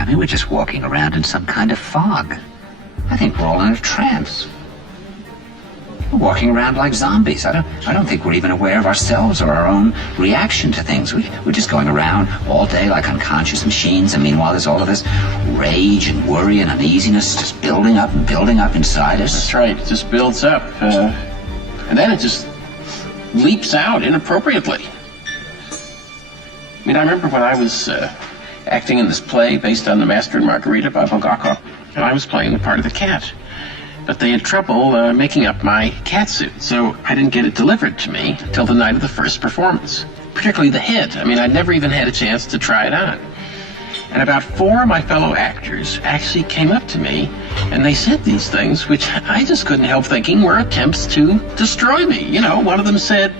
I mean, we're just walking around in some kind of fog. I think we're all in a trance. We're walking around like zombies. I don't think we're even aware of ourselves or our own reaction to things. We're just going around all day like unconscious machines, and meanwhile there's all of this rage and worry and uneasiness just building up and building up inside us. That's right. It just builds up. And then it just leaps out inappropriately. I mean, I remember when I was acting in this play based on The Master and Margarita by Bulgakov, and I was playing the part of the cat. But they had trouble making up my cat suit, so I didn't get it delivered to me until the night of the first performance, particularly the head. I mean, I'd never even had a chance to try it on. And about 4 of my fellow actors actually came up to me, and they said these things, which I just couldn't help thinking were attempts to destroy me. You know, one of them said,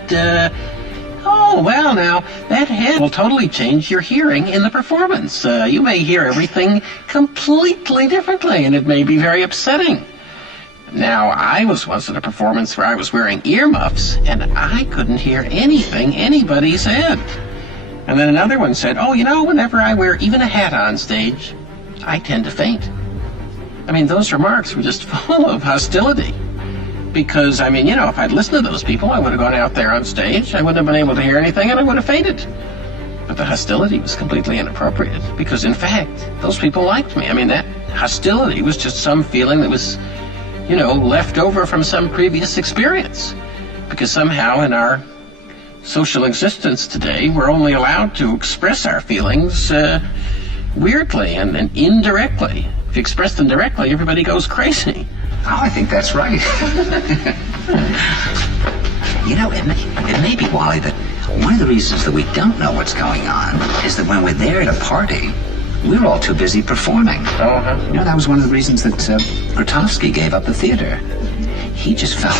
oh, well, now, that head will totally change your hearing in the performance. You may hear everything completely differently, and it may be very upsetting. Now, I was once in a performance where I was wearing earmuffs, and I couldn't hear anything anybody said. And then another one said, oh, you know, whenever I wear even a hat on stage, I tend to faint. I mean, those remarks were just full of hostility. Because, I mean, you know, if I'd listened to those people, I would have gone out there on stage, I wouldn't have been able to hear anything, and I would have fainted. But the hostility was completely inappropriate, because, in fact, those people liked me. I mean, that hostility was just some feeling that was, you know, left over from some previous experience. Because somehow in our social existence today, we're only allowed to express our feelings weirdly and indirectly. If you express them directly, everybody goes crazy. Oh, I think that's right. You know, it may be, Wally, that one of the reasons that we don't know what's going on is that when we're there at a party, we're all too busy performing. Uh-huh. You know, that was one of the reasons that Grotowski gave up the theater. He just felt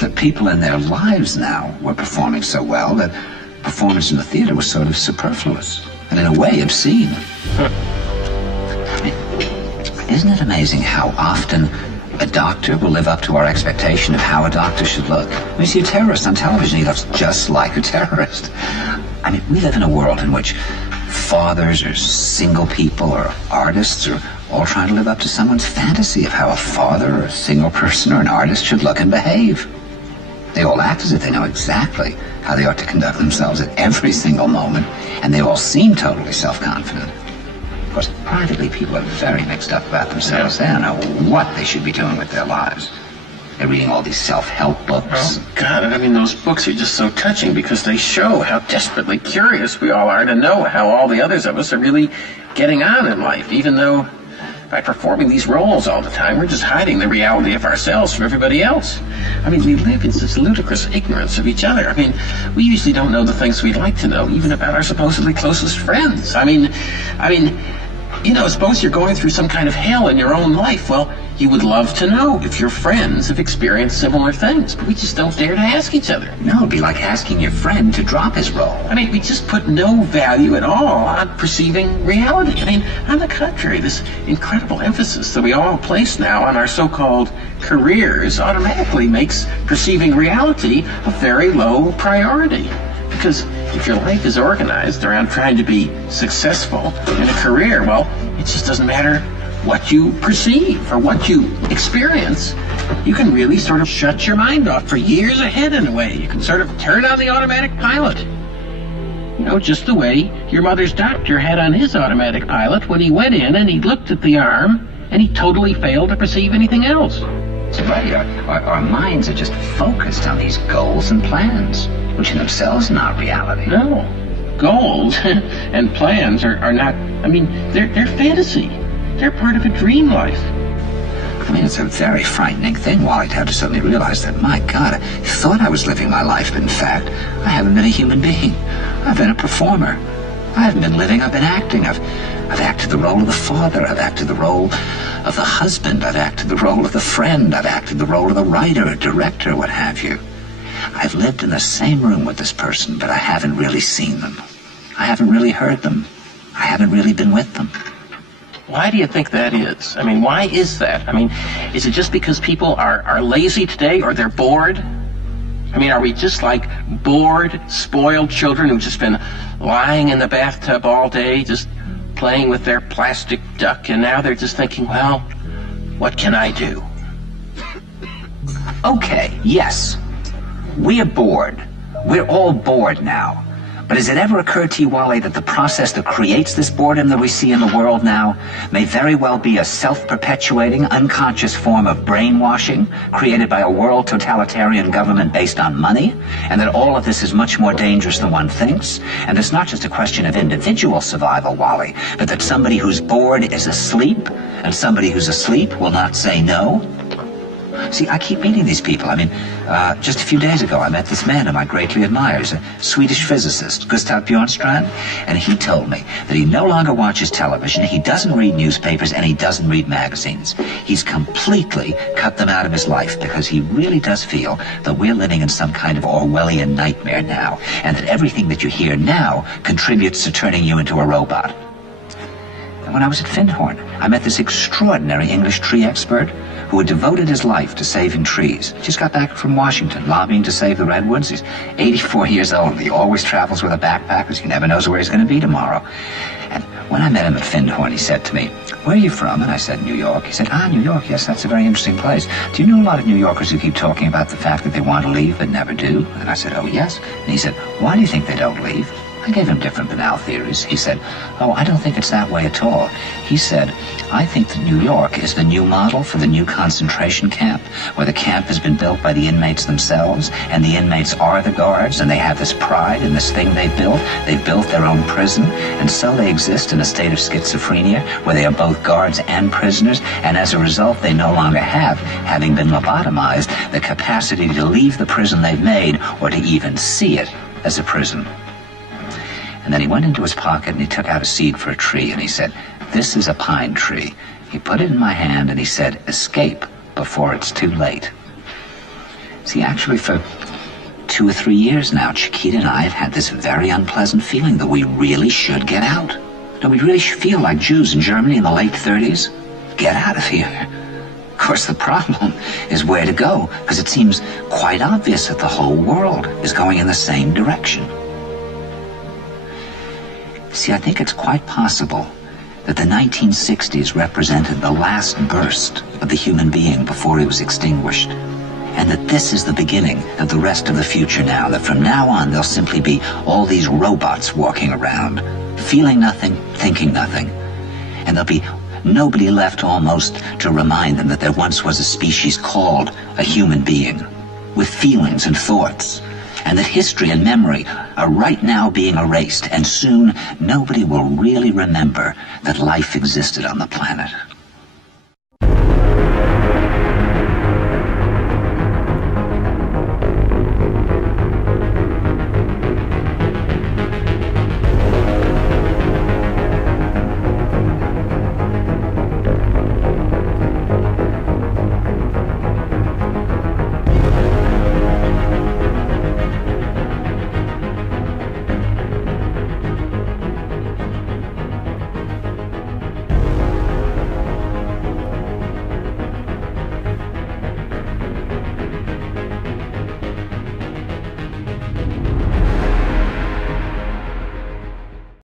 that people in their lives now were performing so well that performance in the theater was sort of superfluous and in a way obscene. I mean, isn't it amazing how often a doctor will live up to our expectation of how a doctor should look? When you see a terrorist on television, he looks just like a terrorist. I mean, we live in a world in which fathers or single people or artists are all trying to live up to someone's fantasy of how a father or a single person or an artist should look and behave. They all act as if they know exactly how they ought to conduct themselves at every single moment, and they all seem totally self-confident. Of course, privately, people are very mixed up about themselves. They don't know what they should be doing with their lives. They're reading all these self-help books. Oh, God, I mean, those books are just so touching because they show how desperately curious we all are to know how all the others of us are really getting on in life, even though by performing these roles all the time, we're just hiding the reality of ourselves from everybody else. I mean, we live in such ludicrous ignorance of each other. I mean, we usually don't know the things we'd like to know, even about our supposedly closest friends. I mean, you know, suppose you're going through some kind of hell in your own life. Well, you would love to know if your friends have experienced similar things, but we just don't dare to ask each other. No, it'd be like asking your friend to drop his role. I mean, we just put no value at all on perceiving reality. I mean, on the contrary, this incredible emphasis that we all place now on our so-called careers automatically makes perceiving reality a very low priority. Because if your life is organized around trying to be successful in a career, well, it just doesn't matter what you perceive or what you experience. You can really sort of shut your mind off for years ahead in a way. You can sort of turn on the automatic pilot. You know, just the way your mother's doctor had on his automatic pilot when he went in and he looked at the arm and he totally failed to perceive anything else. So, right, our minds are just focused on these goals and plans, which in themselves are not reality. No. Goals and plans are not, I mean, they're fantasy. They're part of a dream life. I mean, it's a very frightening thing, Wally, to have to suddenly realize that, my God, I thought I was living my life, but in fact, I haven't been a human being. I've been a performer. I haven't been living, I've been acting. I've acted the role of the father. I've acted the role of the husband. I've acted the role of the friend. I've acted the role of the writer, director, what have you. I've lived in the same room with this person, but I haven't really seen them. I haven't really heard them. I haven't really been with them. Why do you think that is? I mean, why is that? I mean, is it just because people are lazy today or they're bored? I mean, are we just like bored, spoiled children who've just been lying in the bathtub all day, just playing with their plastic duck, and now they're just thinking, well, what can I do? Okay, yes. We're bored. We're all bored now. But has it ever occurred to you, Wally, that the process that creates this boredom that we see in the world now may very well be a self-perpetuating, unconscious form of brainwashing created by a world totalitarian government based on money, and that all of this is much more dangerous than one thinks, and it's not just a question of individual survival, Wally, but that somebody who's bored is asleep, and somebody who's asleep will not say no? See, I keep meeting these people. I mean, just a few days ago, I met this man whom I greatly admire. He's a Swedish physicist, Gustav Bjornstrand, and he told me that he no longer watches television, he doesn't read newspapers, and he doesn't read magazines. He's completely cut them out of his life because he really does feel that we're living in some kind of Orwellian nightmare now, and that everything that you hear now contributes to turning you into a robot. And when I was at Findhorn, I met this extraordinary English tree expert who had devoted his life to saving trees. He just got back from Washington, lobbying to save the redwoods. He's 84 years old. He always travels with a backpack because he never knows where he's going to be tomorrow. And when I met him at Findhorn, he said to me, "Where are you from?" And I said, "New York." He said, "New York, yes, that's a very interesting place. Do you know a lot of New Yorkers who keep talking about the fact that they want to leave but never do?" And I said, "Oh, yes." And he said, "Why do you think they don't leave?" I gave him different banal theories. He said, "Oh, I don't think it's that way at all." He said, "I think that New York is the new model for the new concentration camp, where the camp has been built by the inmates themselves, and the inmates are the guards, and they have this pride in this thing they've built. They've built their own prison, and so they exist in a state of schizophrenia, where they are both guards and prisoners, and as a result, they no longer have, having been lobotomized, the capacity to leave the prison they've made, or to even see it as a prison." And then he went into his pocket and he took out a seed for a tree and he said, "This is a pine tree." He put it in my hand and he said, "Escape before it's too late." See, actually for 2 or 3 years now, Chiquita and I have had this very unpleasant feeling that we really should get out. No, we really should feel like Jews in Germany in the late 30s. Get out of here. Of course, the problem is where to go, because it seems quite obvious that the whole world is going in the same direction. See, I think it's quite possible that the 1960s represented the last burst of the human being before he was extinguished, and that this is the beginning of the rest of the future now, that from now on there'll simply be all these robots walking around, feeling nothing, thinking nothing, and there'll be nobody left almost to remind them that there once was a species called a human being, with feelings and thoughts, and that history and memory are right now being erased, and soon nobody will really remember that life existed on the planet.